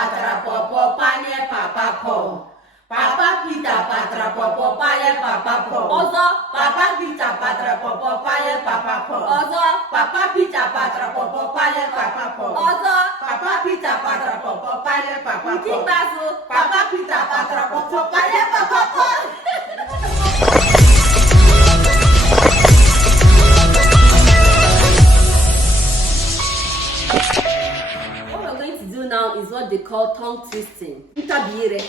patra popo panye papa po. Papa Peter patra popo paye papa po. Ozo. Papa Peter patra popo paye papa po. Ozo. Papa Peter patra popo paye papa po. Ozo. Papa Peter patra popo paye papa po. Ikibazu. Papa Peter patra popo paye papa po. Now is what they call tongue twisting. Ntabire.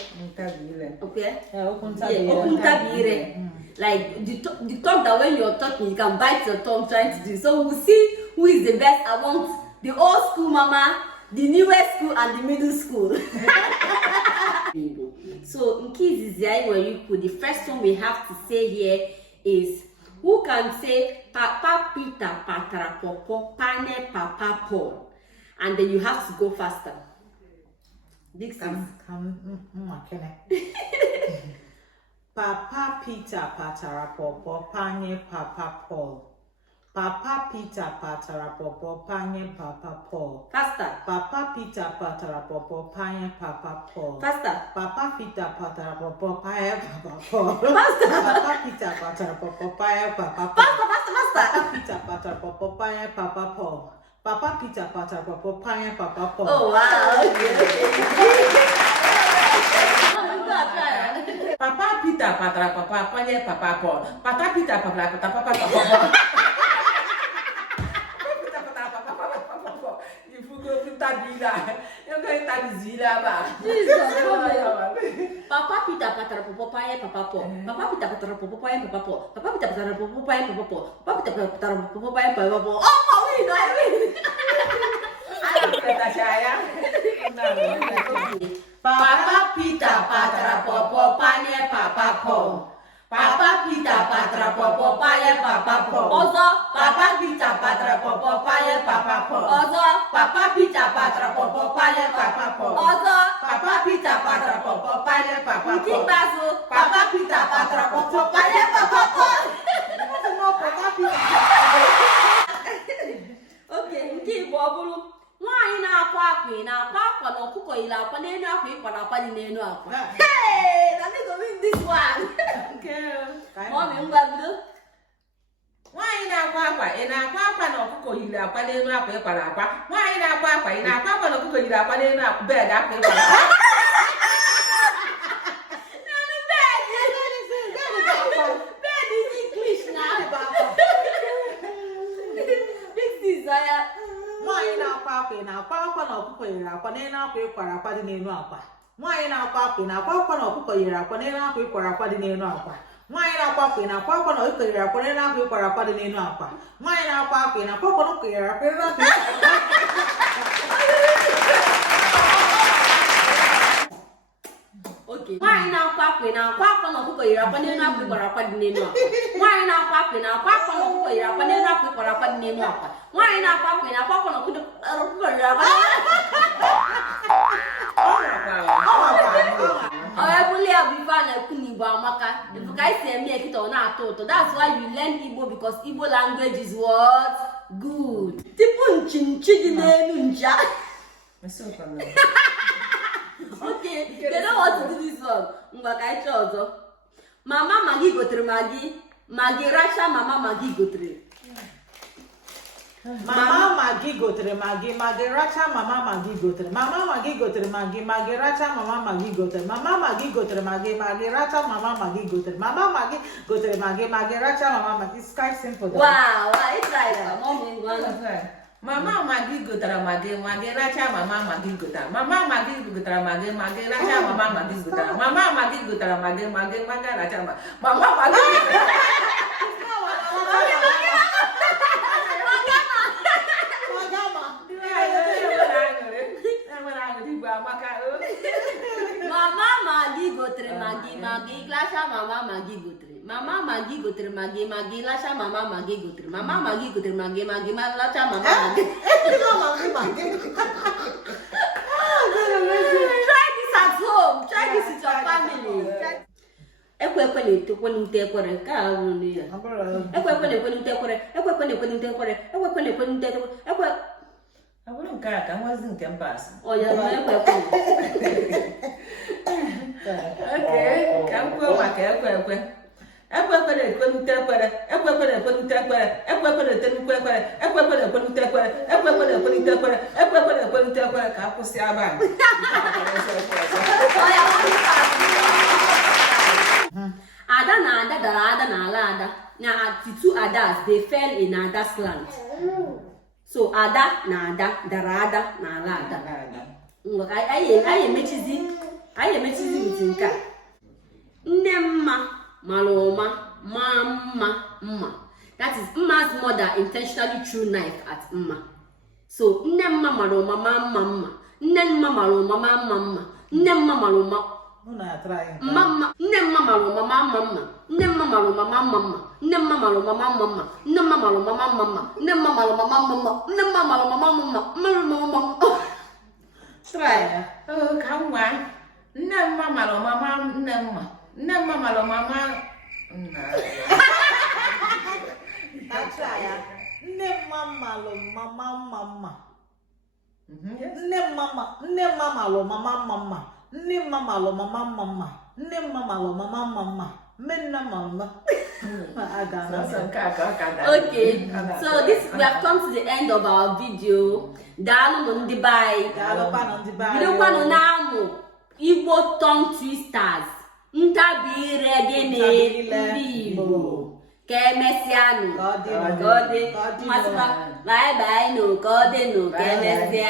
Okay? Ntabire. Like the talk that when you're talking, you can bite your tongue trying to do. So we'll see who is the best amongst the old school mama, the newest school, and the middle school. So in Kizizia, where you put the first one we have to say here is who can say Papa Peter Patra Popo Pane Papa Paul. And then you have to go faster. Papa Peter Patarapopo Panye Papa Paul. Papa Peter Patarapopo Panye Papa Paul. Faster. Papa Peter Patarapopo Panye Papa Paul. Faster. Papa Peter Patarapopo Panye Papa Paul. Faster. Papa Peter Patarapopo Panye Papa Paul. Faster. Papa Peter Patarapopo Panye Papa Paul. Papa Peter Patarapopo Panye Papa Paul. Oh wow. Papa Peter patra papa panye papa Paul. Papa Peter patra papa papa Paul. Peter patra papa papa Paul. Il faut que tu t'habilles. Il faut que tu t'habilles là-bas. Papa Peter Patra Popo Paye Papa Paul. Papa Peter Patra Popo Paye Papa Paul. Papa Peter Patra Popo Paye Papa Paul. Papa Peter Patra Popo Paye Papa Paul. Oh, I win. Papa Peter patra popo panye papa Paul. Papa Peter patra popo paye papa Paul. Ozo. Papa Peter patra popo paye papa Paul. Ozo. Papa Peter patra popo paye papa Paul. Ozo. Papa Peter patra popo paye papa Paul. Ikibazu. Papa Peter patra popo paye papa Paul. Okay, nke Igbo ọ bụrụ nwaanyị na-akwa akwa na-akwa akwa na ọkụkọ yiri akwa n'elu akwa ịkwa na akwa dị n'elu akwa. Hey, na me go win this one. Mommy, ngwa bido. Nwaanyị na-akwa akwa, ị na-akwa akwa na ọkụkọ yiri akwa n'elu akwa ịkwara akwa. Nwaanyị na-akwa akwa, ị na-akwa akwa na ọkụkọ yiri akwa n'elu akwa bed akwa ịkwara akwa. Bed is English now. This is Nwaanyị na-akwa akwa ị na-akwa akwa na ọkụkọ yiri akwa n'elu akwa ịkwara akwa dị n'elu akwa. Nwaanyị na-akwa akwa ị na-akwa akwa na ọkụkọ yiri akwa n'elu akwa ịkwara akwa dị n'elu akwa. Nwaanyị na-akwa akwa ị na-akwa akwa na ọkụkọ yiri akwa n'elu akwa ịkwara akwa dị n'elu akwa. Nwaanyị na-akwa akwa ị na-akwa akwa na ọkụkọ yiri akwa n'elu akwa. Okay. Nwaanyị na-akwa akwa ị na-akwa akwa na ọkụkọ yiri akwa n'elu akwa ịkwara akwa dị n'elu akwa. Nwaanyị na-akwa akwa ị na-akwa akwa na ọkụkọ yiri akwa n'elu akwa ịkwara akwa dị n'elu akwa. Nwaanyị na-akwa akwa ị na-akwa akwa na ọkụkọ yiri akwa. Every Igbo na-ekwu n'Igbo amaka. If I say me ekita ọ na-atọ ụtọ. That's why you learn Igbo because Igbo language is what? Good. Tipu nchi dị n'elu ncha. Okay, they know what to do this one. Ngwa ka ịchọ ọzọ. Mama Magi gotere Magi racha mama Magi gotere. Mama Magi gotere Magi racha mama Magi gotere. Mama Magi gotere Magi racha mama Magi gotere. Mama Magi gotere Magi racha mama Magi gotere. Mama Magi gotere Magi racha mama Magi. It's quite simple. Wow, it's like that. Mama Magi gotara Magi racha mama Magi gotara. Mama Magi gotara Magi racha mama Magi gotara. Mama Magi gotara Magi racha mama Magi. Mama Magi gotere Magi lasha mama Magi gotere. Mama Magi gotere Magi lasha mama Magi gotere. Mama Magi gotere Magi lasha mama Magi. Try this at home. Try this with your family. Ekwe na-etokwe n'ute ekwere nke a wụrụ ya. Ekwe na-ekwe n'ute ekwere. Ekwe na-ekwe n'ute ekwere. Ekwe na-ekwe n'ute ekwere. Ekwe Ọ bụrụ nke a ka nwazi nke mbas. Oh, yeah, ekwe. Okay, ka m kwuo maka ekwe. Ekwe na-ekwenute ekwere, ekwe na-ekwenute ekwere, ekwe na-etenukwu ekwere, ekwe na-ekwenute ekwere, ekwe na-ekwenute ekwere, ekwe na-ekwenute ekwere ka akwụsị aba. Ada na Ada dara Ada n'ala Ada. Now, the two Adas, they fell in Ada's land. So, Ada na Ada dara Ada n'ala Ada. Anyị emechizi with nke a. Nne mma mara ụma maa mma. That is Mma's mother intentionally threw knife at Mma. So, nne mma mara ụma maa mma. Nne mma mara ụma maa mma. Nne mma mara ụma mama. Nne mma mara ụma maa mma. Nne mma mara ụma maa mma. Nne mma mara ụma maa mma. Nne mma mara ụma maa mma. Nne mma mara ụma maa mma. Nne mma mara ụma maa mma. Try. Oh, ka nwa. Nne mma mara mama nne mma. Nne mma mara mama nna. Nne mma malụ mama. Nne mma malụ mama mma. Nne mma malụ mama mma. Nne mma malụ mama mma. Menna mama. Okay, so we have come to the end of our video. Daalụ ndị bai. Bidokwanụ na-amụ Igbo tongue twisters. Ntabire gịnị ndị Igbo. Ka emesịanụ. Ka ọ dị. Bye bye nụ. Ka ọ dị nụ. Ka emesịa.